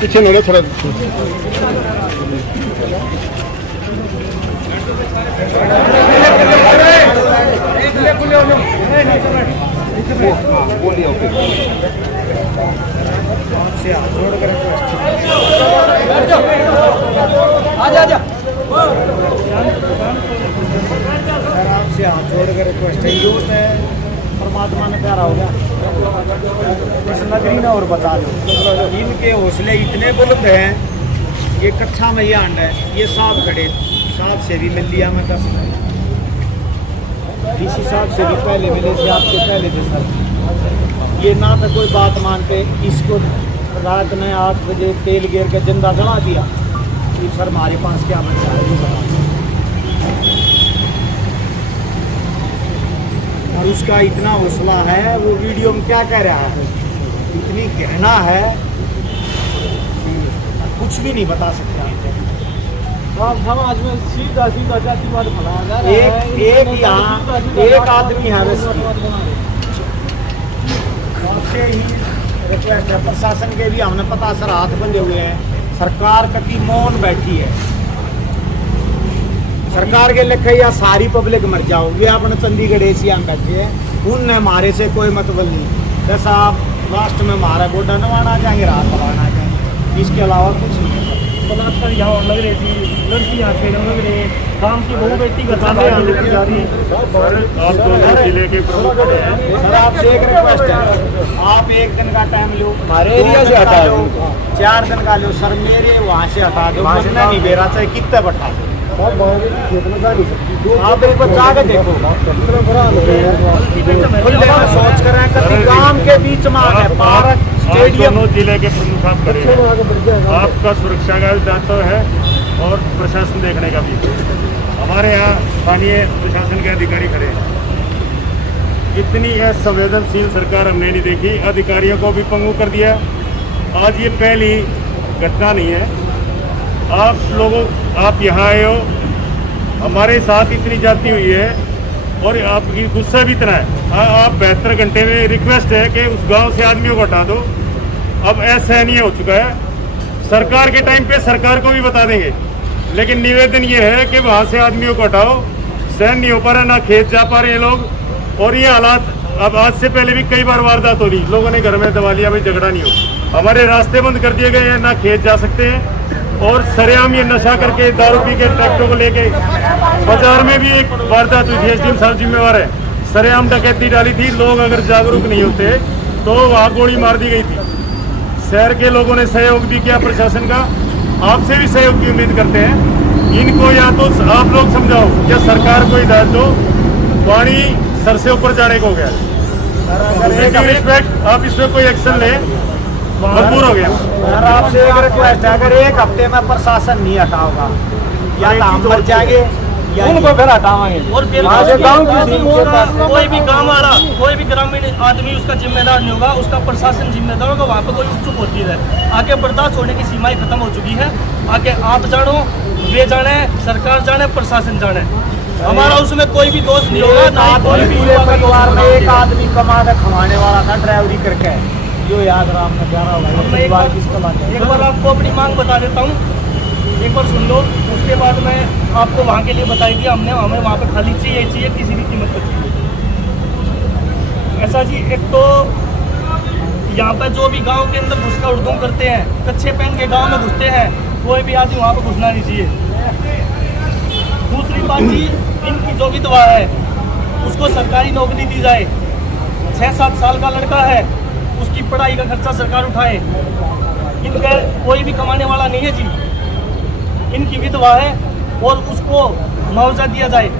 पीछे नोड़े थोड़ा आजा आपसे हाथ जोड़कर रिक्वेस्ट है। यूथ है, परमात्मा ने प्यारा हो गया इस नगरी ने और बचा दो। इनके हौसले इतने बुलंद हैं। ये कच्चा में ये अंड है, ये साहब खड़े, साहब से भी मिल लिया मैं 10 में, इसी साहब से भी पहले मिले थे, आपसे पहले थे सर। ये ना तो कोई बात मानते, इसको रात में 8 बजे तेल गिर के जिंदा जला दिया कि सर हमारे पास क्या बचा है, वो बता। और उसका इतना हौसला है, वो वीडियो में क्या कह रहा है, इतनी गहना है कुछ भी नहीं बता सकता। समाज में सीधा सीधा जातिवाद फैलाया जा रहा है। एक यहाँ एक आदमी है उससे ही रिक्वेस्ट है प्रशासन के भी, हमने पता सर हाथ बंधे हुए हैं, सरकार कभी मौन बैठी है। सरकार के लिखे या सारी पब्लिक मर जाओ, वे अपने चंडीगढ़ एशिया में बैठे हैं, उनने हमारे से कोई मतलब नहीं। जैसा आप लास्ट में हमारा गोडा नवाना जाएंगे, रात नवाना जाएंगे, इसके अलावा कुछ नहीं है। बलात्कार यहाँ लग रही थी, लड़की यहाँ से लग रही, गांव की बहु बेटी का आप दोनों जिले के प्रमुख हैं। सर आपसे एक रिक्वेस्ट है, आप एक दिन का टाइम लो, हमारे एरिया से हटा लो, 4 दिन का लो सर, मेरे वहाँ से हटा दो, मुझे नहीं बेरा चाहे कितने बैठा दो। आप एक बार जाके देखो, खुले में सोच कर कभी गांव के बीच में आ गए पार्क स्टेडियम। दोनों जिले के प्रमुख आप खड़े हैं, आपका सुरक्षा का दायित्व है और प्रशासन देखने का भी। हमारे यहाँ स्थानीय प्रशासन के अधिकारी खड़े हैं। इतनी यह संवेदनशील सरकार हमने नहीं देखी, अधिकारियों को भी पंगु कर दिया। आज ये पहली घटना नहीं है। आप यहाँ आए हो, हमारे साथ इतनी जाती हुई है और आपकी गुस्सा भी इतना है। आप 72 घंटे में रिक्वेस्ट है कि उस गांव से आदमियों को हटा दो। अब असहनीय हो चुका है। सरकार के टाइम पे सरकार को भी बता देंगे, लेकिन निवेदन ये है कि वहाँ से आदमियों को हटाओ। सहन नहीं हो पा रहा, ना खेत जा पा रहे हैं लोग, और ये हालात अब आज से पहले भी कई बार वारदात हो रही, लोगों ने घर में दबा लिया भाई झगड़ा नहीं हो। हमारे रास्ते बंद कर दिए गए हैं, ना खेत जा सकते हैं, और सरेआम ये नशा करके दारू पी के ट्रैक्टर को लेके बाजार में भी एक वारदात हुई थी। एसडीएम साहब जिम्मेवार है, सरेआम डकैती डाली थी। लोग अगर जागरूक नहीं होते तो वहाँ गोली मार दी गई थी। शहर के लोगों ने सहयोग भी किया, प्रशासन का। आपसे भी सहयोग की उम्मीद करते हैं। इनको या तो आप लोग समझाओ या सरकार को हिदायत दो, पानी सर से ऊपर जाने को हो गया। रिस्पेक्ट आप इसमें कोई एक्शन लें, मजबूर हो गया। सर आपसे एक रिक्वेस्ट है, अगर एक हफ्ते में प्रशासन नहीं हटाओगा या तो हम मर जाएंगे या उनको फिर हटावाएंगे। और कोई भी गाँव वाला, कोई भी ग्रामीण आदमी उसका जिम्मेदार नहीं होगा, उसका प्रशासन जिम्मेदार होगा। वहाँ पर कोई चुप होती है, आगे बर्दाश्त होने की सीमाएं खत्म हो चुकी है। आगे आप जानो, वे जाने, सरकार जाने, प्रशासन जाने, हमारा उसमें कोई भी दोष नहीं होगा। ना कोई भी परिवार में एक आदमी कमा के खवाने वाला था, ड्राइवरी करके, जो याद राम में प्यारा होगा। एक बार आपको अपनी मांग बता देता हूँ, एक बार सुन लो, उसके बाद मैं आपको वहाँ के लिए बताई दिया हमने, हमें वहाँ पे खाली चाहिए किसी भी कीमत पर चाहिए। ऐसा जी, एक तो यहाँ पे जो भी गांव के अंदर घुस कर उड़दूम करते हैं, कच्चे पहन के गांव में घुसते हैं, कोई भी आदमी वहाँ पर घुसना नहीं चाहिए। दूसरी बात जी, इनकी जो विधवा है उसको सरकारी नौकरी दी जाए। 6-7 साल का लड़का है, उसकी पढ़ाई का खर्चा सरकार उठाए। इनका कोई भी कमाने वाला नहीं है जी, इनकी विधवा है और उसको मुआवजा दिया जाए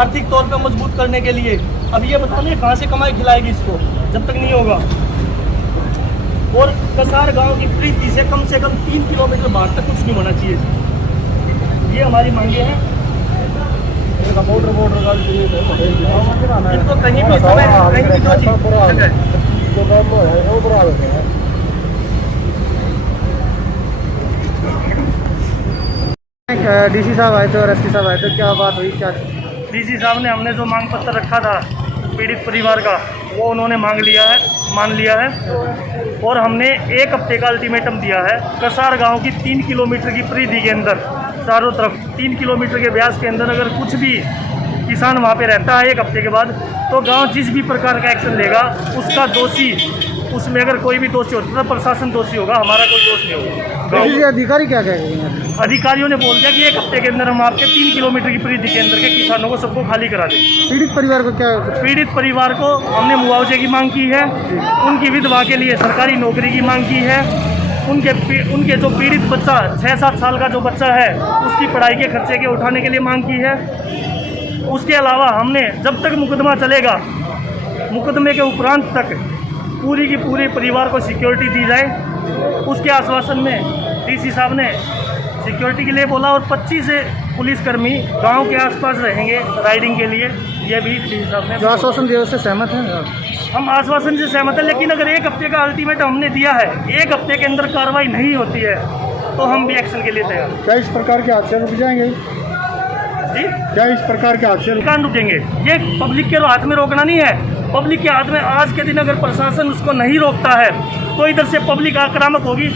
आर्थिक तौर पे मजबूत करने के लिए। अब ये बताइए कहाँ से कमाई खिलाएगी इसको, जब तक नहीं होगा। और कसार गांव की प्रीति से कम 3 किलोमीटर बाहर तक कुछ नहीं होना चाहिए। ये हमारी मांगे हैं। इनको कहीं भी समय, कहीं भी दो चीज डीसी साहब आए थे और एसपी साहब आए थे, क्या बात हुई? क्या डीसी साहब ने हमने जो मांग पत्र रखा था पीड़ित परिवार का, वो उन्होंने मान लिया है और हमने 1 हफ्ते का अल्टीमेटम दिया है। कसार गांव की 3 किलोमीटर की परिधि के अंदर चारों तरफ 3 किलोमीटर के व्यास के अंदर अगर कुछ भी किसान वहाँ पे रहता है 1 हफ्ते के बाद, तो गांव जिस भी प्रकार का एक्शन लेगा उसका दोषी, उसमें अगर कोई भी दोषी होता है तो प्रशासन दोषी होगा, हमारा कोई दोष नहीं होगा। अधिकारी क्या कहेंगे? अधिकारियों ने बोल दिया कि 1 हफ्ते के अंदर हम आपके 3 किलोमीटर की परिधि के अंदर के किसानों को सबको खाली करा दें। पीड़ित परिवार को क्या? पीड़ित परिवार को हमने मुआवजे की मांग की है, उनकी विधवा के लिए सरकारी नौकरी की मांग की है, उनके जो पीड़ित बच्चा 6-7 साल का जो बच्चा है उसकी पढ़ाई के खर्चे के उठाने के लिए मांग की है। उसके अलावा हमने जब तक मुकदमा चलेगा, मुकदमे के उपरांत तक पूरी की पूरी परिवार को सिक्योरिटी दी जाए, उसके आश्वासन में डीसी साहब ने सिक्योरिटी के लिए बोला और 25 से पुलिसकर्मी गांव के आसपास रहेंगे राइडिंग के लिए, ये भी डीसी साहब ने। जो आश्वासन दिया उससे सहमत हैं? हम आश्वासन से सहमत हैं, लेकिन अगर 1 हफ्ते का अल्टीमेटम हमने दिया है, 1 हफ्ते के अंदर कार्रवाई नहीं होती है तो हम भी एक्शन के लिए तैयार हैं। क्या इस प्रकार के हादसे रुक जाएंगे जी? क्या इस प्रकार के हादसे कान रुकेंगे? ये पब्लिक के हाथ में रोकना नहीं है। पब्लिक के हाथ में आज के दिन अगर प्रशासन उसको नहीं रोकता है तो इधर से पब्लिक आक्रामक होगी।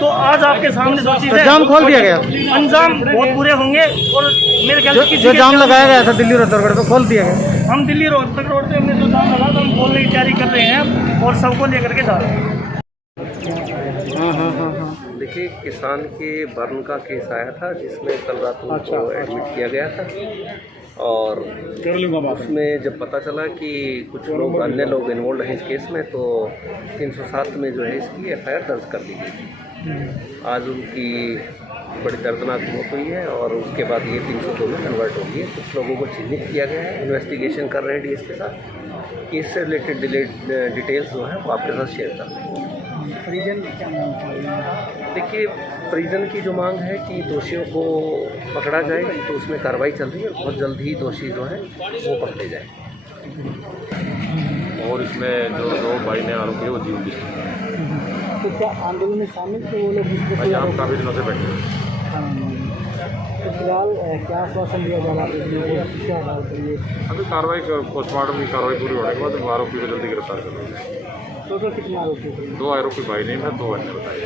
तो आज आपके सामने जो चीज़ है, जाम खोल दिया गया, अंजाम बहुत बुरे होंगे और मेरे ख्याल से जो जाम लगाया गया था दिल्ली रोहतक रोड पे खोल दिया गया। हम दिल्ली रोहतक रोड पे हमने जो जाम लगा था हम खोलने की तैयारी कर रहे हैं और सबको लेकर के जा रहे हैं। देखिए, किसान के बर्न का केस आया था जिसमें कल रात उनको एडमिट किया गया था और उसमें जब पता चला कि कुछ लोग अन्य लोग इन्वॉल्व हैं इस केस में तो 307 में जो है इसकी FIR दर्ज कर दी गई थी। आज उनकी बड़ी दर्दनाक मौत हुई है और उसके बाद ये 302 में कन्वर्ट हो गई है। कुछ लोगों को चिन्हित किया गया है, इन्वेस्टिगेशन कर रहे हैं डीएस के साथ। केस से रिलेटेड डिटेल्स जो है वो आपके साथ शेयर कर रहे हैं। देखिए, परिजन की जो मांग है कि दोषियों को पकड़ा जाए तो उसमें कार्रवाई चल रही है और बहुत जल्द ही दोषी जो है वो पकड़े जाए। और इसमें जो 2 भाई ने आरोपी है वो जीव भी। तो क्या आंदोलन में शामिल थे वो लोग? भाई हम काफ़ी दिनों से बैठे हैं। तो फिलहाल क्या आश्वासन दिया जा रहा है? अभी कार्रवाई पोस्टमार्टम की कार्रवाई पूरी होने के बाद आरोपी को जल्दी गिरफ्तार कर देंगे। टोटल कितने आरोपी? 2 आरोपी भाई नहीं, मैं 2 अन्य बताए।